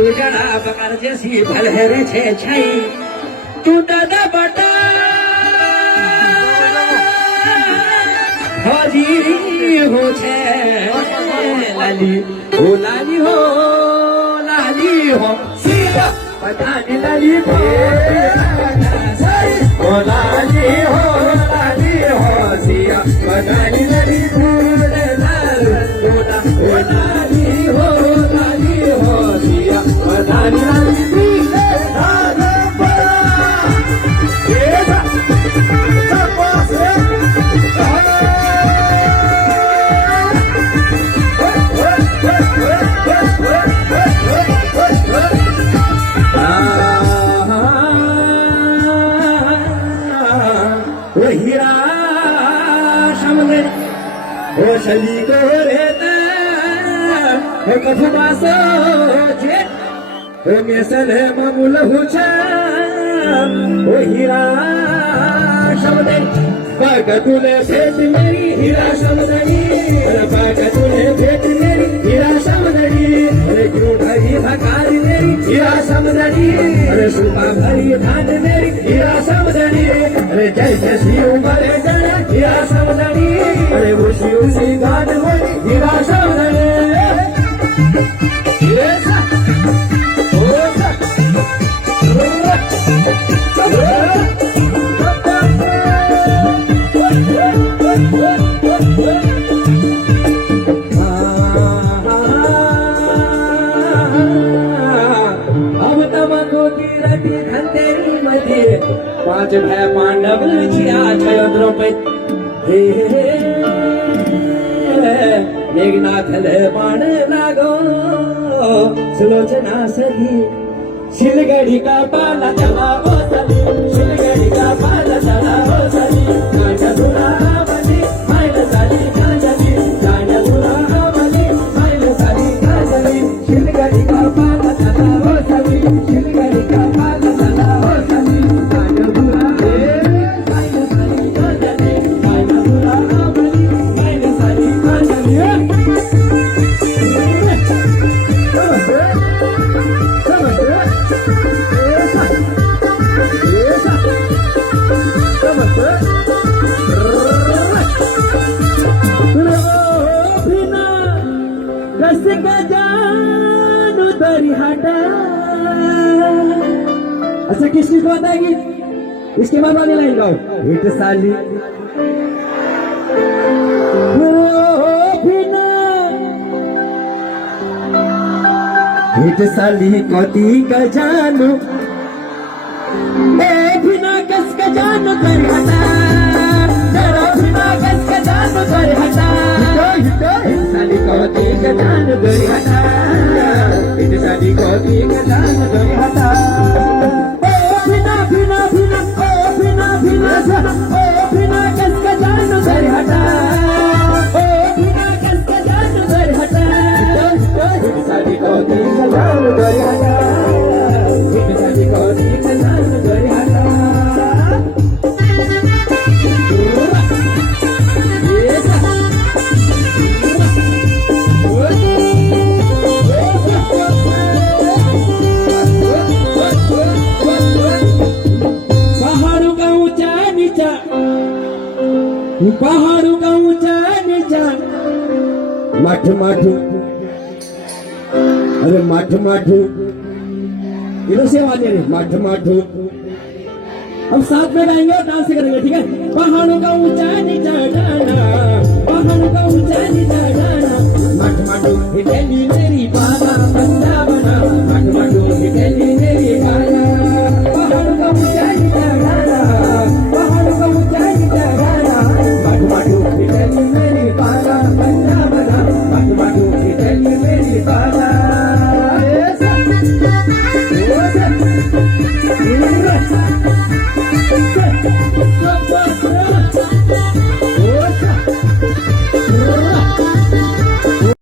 उजड़ा बकर जैसी भलहरे छे छई टूटद बटा हाजी हो छे लाली हो सीधा पता नहीं लाली हो लाली हो सिया पता नहीं लाली हो चली को रहता हो कभू बासो छे हो मेसल मामूल हुछा हो हीरा शब्दे बाग तुले भेट मेरी हीरा शब्दनी बाग तुले भेट मेरी हीरा शब्दनी अरे क्रोधाई भकारी मेरी हीरा शब्दनी अरे सुपा भरी धान मेरी हीरा शब्दनी अरे जय जय शिव मरे जय हीरा शब्दनी अरे उसी गान मेरी हीरा शब्दनी पांच भय पांडव छिया छय द्रौपदी मेघनाथ ले बाण लागो सुलोचना सही शिलगढ़ी का पाला चला ओ सली शिलगढ़ी का पाला चला ओ सली गांजा धुरा बली माइल साली गांजली गांजा धुरा बली माइल साली गांजली शिलगढ़ी का पाला चला ओ सली शिलगढ़ी का पाला चला ओ सली गांजा धुरा माइल साली गांजली गांजा धुरा बली माइल साली गांजली अच्छा किसकी बात आएगी इसके बाद वाली लाइन गाओ हिट साली हिट साली कती का जानू बिना कस का जानू कर हटा जरा बिना कस का जानू कर हटा हिट साली कती का जानू कर हटा हिट साली कती का जानू कर हटा बिना कस का जानू कर हटा बिना कस का जानू कर हटा हिट साली कती का जानू कर हटा हिट साली कती का जानू कर हटा पहाड़ों का ऊंचा नीचा मठ मठ अरे मठ मठ इधर से आवाज नहीं मठ मठ हम साथ में गाएंगे और डांस करेंगे ठीक है पहाड़ों का ऊंचा नीचा डाना पहाड़ों का ऊंचा नीचा डाना मठ मठ हिटेली मेरी बाला बंदा बना मठ मठ हिटेली मेरी बाला पहाड़ों का ऊंचा नीचा डाना पहाड़ों का ऊंचा नीचा डाना हिटेली मेरी बाला बंदा बना मठ मठ हिटेली मेरी बाला Go,